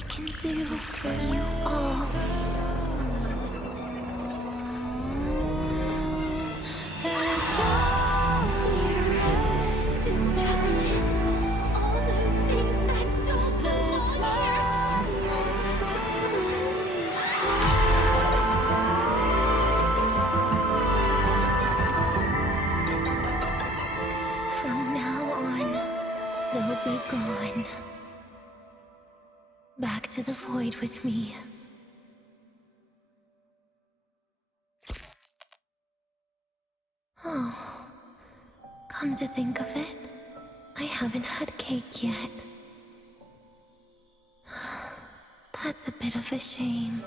I can do for you all. Destruction, all those things that don't belong here. From now on, they'll be gone. Back to the void with me. Oh, come to think of it, I haven't had cake yet. That's a bit of a shame.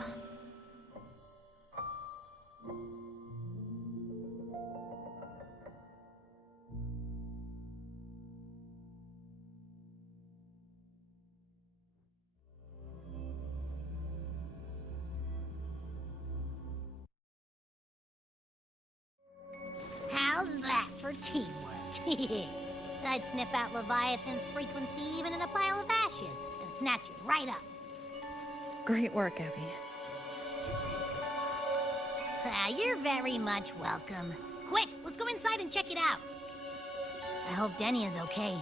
How's that for teamwork? I'd sniff out Leviathan's frequency even in a pile of ashes and snatch it right up. Great work, Abby. You're very much welcome. Quick, let's go inside and check it out. I hope Denny is okay.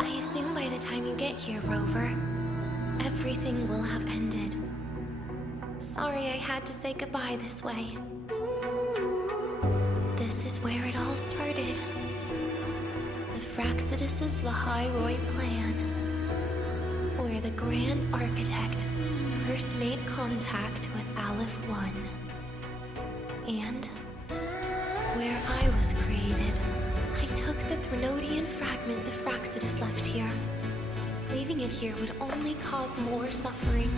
I assume by the time you get here, Rover, everything will have ended. Sorry I had to say goodbye this way. This is where it all started. The Fraxidus' Lahairoi plan, where the Grand Architect first made contact with Aleph One, and where I was created. I took the Threnodian fragment the Fraxidus left here. Leaving it here would only cause more suffering.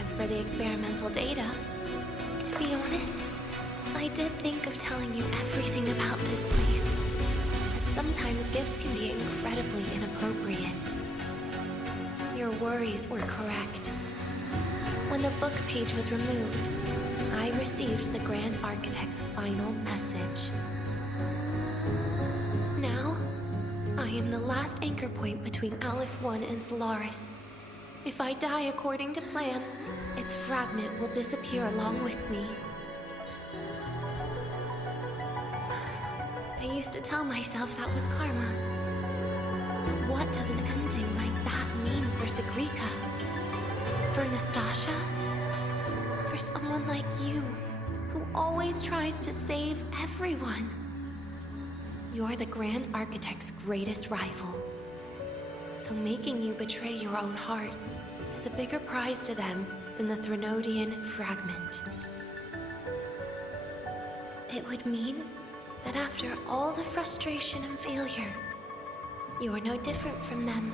As for the experimental data, to be honest, I did think of telling you everything about this place. But sometimes gifts can be incredibly inappropriate. Your worries were correct. When the book page was removed, I received the Grand Architect's final message. Now, I am the last anchor point between Aleph One and Solaris. If I die according to plan, its fragment will disappear along with me. I used to tell myself that was karma. But what does an ending like that mean for Sigrika? For Nastasha? For someone like you, who always tries to save everyone? You're the Grand Architect's greatest rival. So making you betray your own heart is a bigger prize to them than the Threnodian fragment. It would mean that after all the frustration and failure, you are no different from them.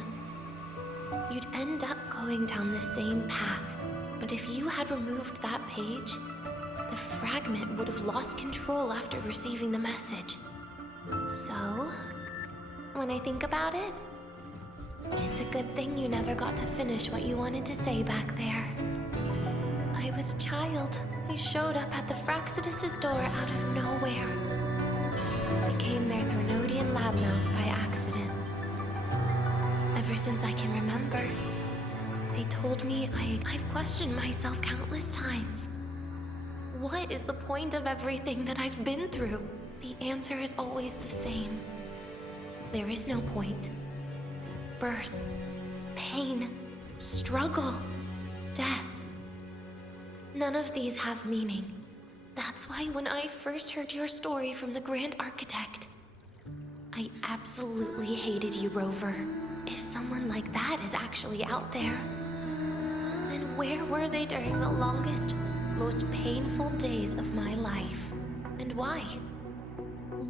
You'd end up going down the same path, but if you had removed that page, the fragment would have lost control after receiving the message. So, when I think about it, it's a good thing you never got to finish what you wanted to say back there. I was a child who showed up at the Fraxidus' door out of nowhere. Became their Threnodian lab mouse by accident. Ever since I can remember, they told me I've questioned myself countless times. What is the point of everything that I've been through? The answer is always the same. There is no point. Birth, pain, struggle, death. None of these have meaning. That's why when I first heard your story from the Grand Architect, I absolutely hated you, Rover. If someone like that is actually out there, then where were they during the longest, most painful days of my life? And why?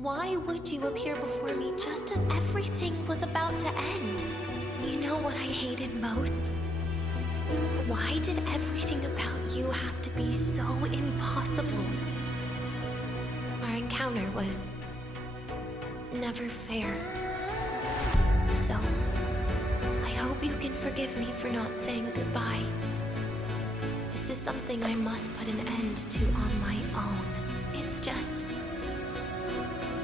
Why would you appear before me just as everything was about to end? You know what I hated most? Why did everything about you have to be so impossible? Our encounter was never fair. So, I hope you can forgive me for not saying goodbye. This is something I must put an end to on my own. It's just...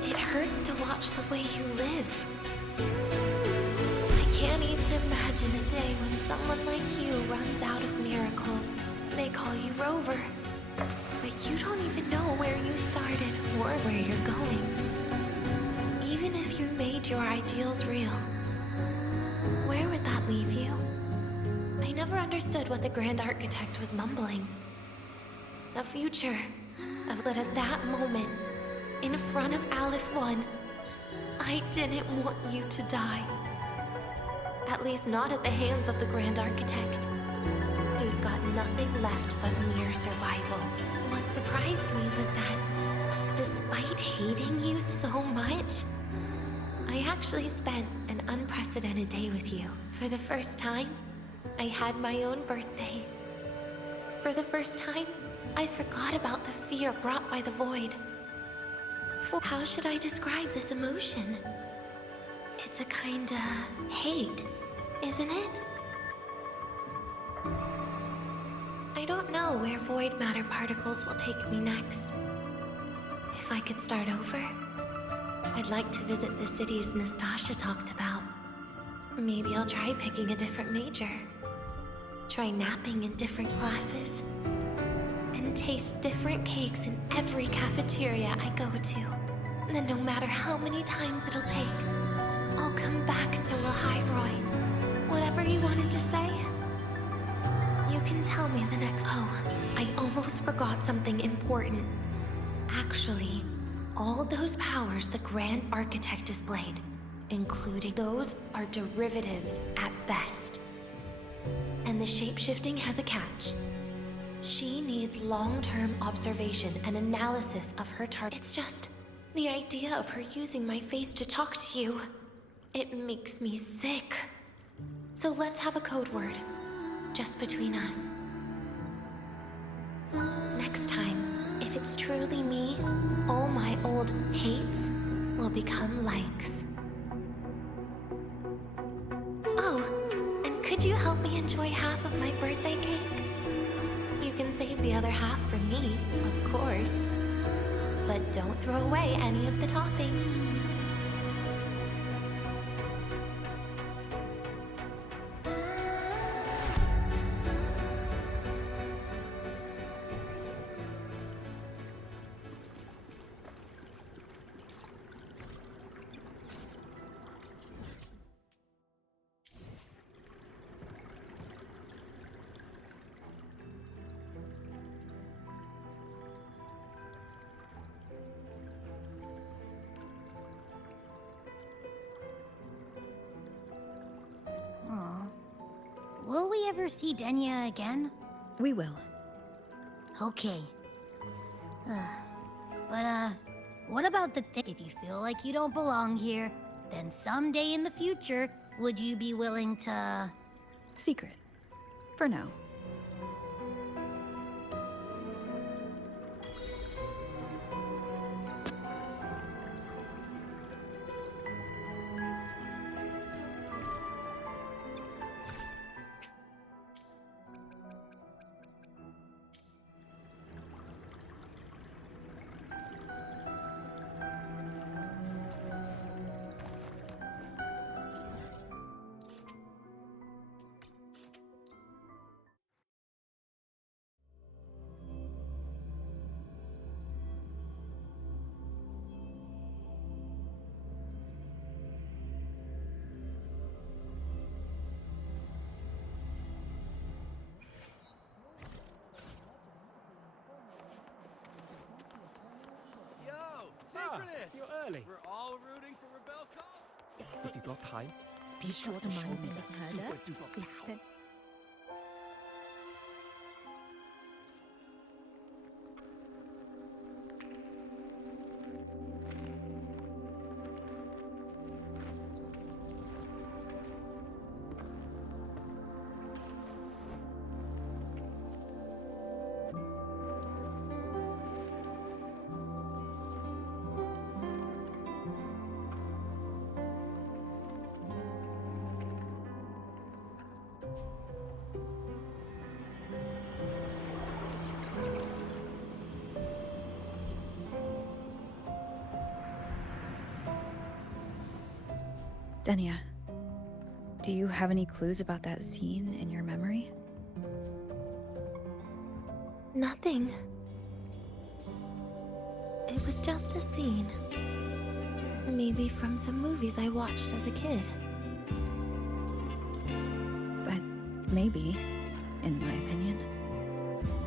it hurts to watch the way you live. I can't even imagine a day when someone like you runs out of miracles. They call you Rover, but you don't even know where you started or where you're going. Even if you made your ideals real, where would that leave you? I never understood what the Grand Architect was mumbling. The future of that at that moment, in front of Aleph 1, I didn't want you to die. At least not at the hands of the Grand Architect, who's got nothing left but mere survival. What surprised me was that, despite hating you so much, I actually spent an unprecedented day with you. For the first time, I had my own birthday. For the first time, I forgot about the fear brought by the void. How should I describe this emotion? It's a kinda hate, isn't it? I don't know where void matter particles will take me next. If I could start over, I'd like to visit the cities Nastasha talked about. Maybe I'll try picking a different major. Try napping in different classes. And taste different cakes in every cafeteria I go to. Then no matter how many times it'll take, I'll come back to Lahairoi. Whatever you wanted to say, you can tell me the next... Oh, I almost forgot something important. Actually, all those powers the Grand Architect displayed, including those, are derivatives at best. And the shape-shifting has a catch. She needs long-term observation and analysis of her target. It's just the idea of her using my face to talk to you. It makes me sick. So let's have a code word, just between us. Next time, if it's truly me, all my old hates will become likes. Oh, and could you help me enjoy half of my birthday cake? You can save the other half for me, of course. But don't throw away any of the toppings. ever see Denya again? We will. Okay. But, what about the thing? If you feel like you don't belong here, then someday in the future, would you be willing to... Secret. For now. Synchronous! You're early. We're all rooting for Rebel Cop. If you've got time, be sure to show me that super duper power. Denya, do you have any clues about that scene in your memory? Nothing. It was just a scene. Maybe from some movies I watched as a kid. But maybe, in my opinion,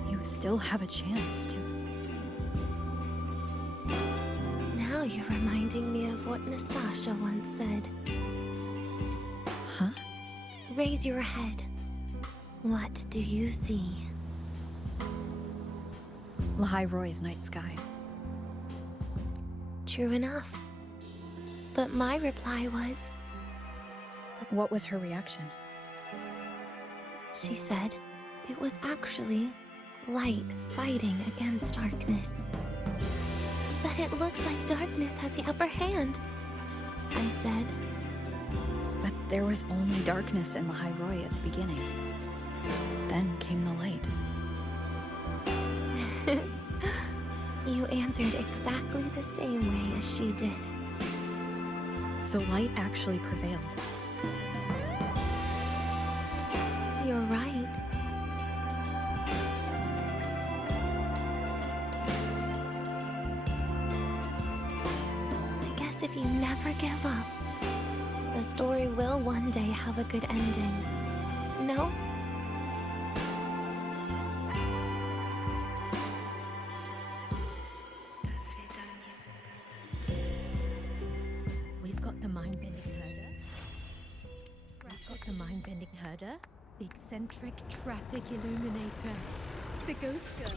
you still have a chance to. Now you're reminding me of what Nastasha once said. Huh? Raise your head. What do you see? Lahai Roy's night sky. True enough. But my reply was, What was her reaction? she said, it was actually light fighting against darkness. But it looks like darkness has the upper hand, I said. But there was only darkness in Lahai Roy at the beginning. Then came the light. You answered exactly the same way as she did. So light actually prevailed. You're right. I guess if you never give up, the story will one day have a good ending. No? We've got the mind-bending herder. We've got the mind-bending herder. The eccentric traffic illuminator. The ghost girl.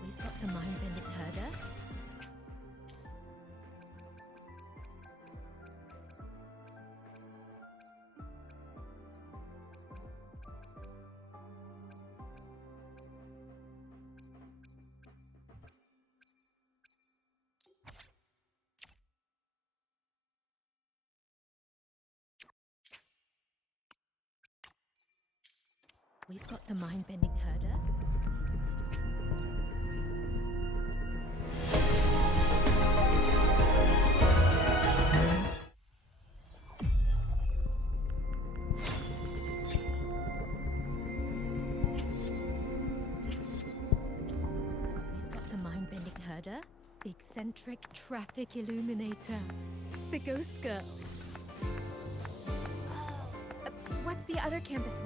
We've got the mind-bending herder. We've got the mind-bending herder. We've got the mind-bending herder. The eccentric traffic illuminator. The ghost girl. the other campus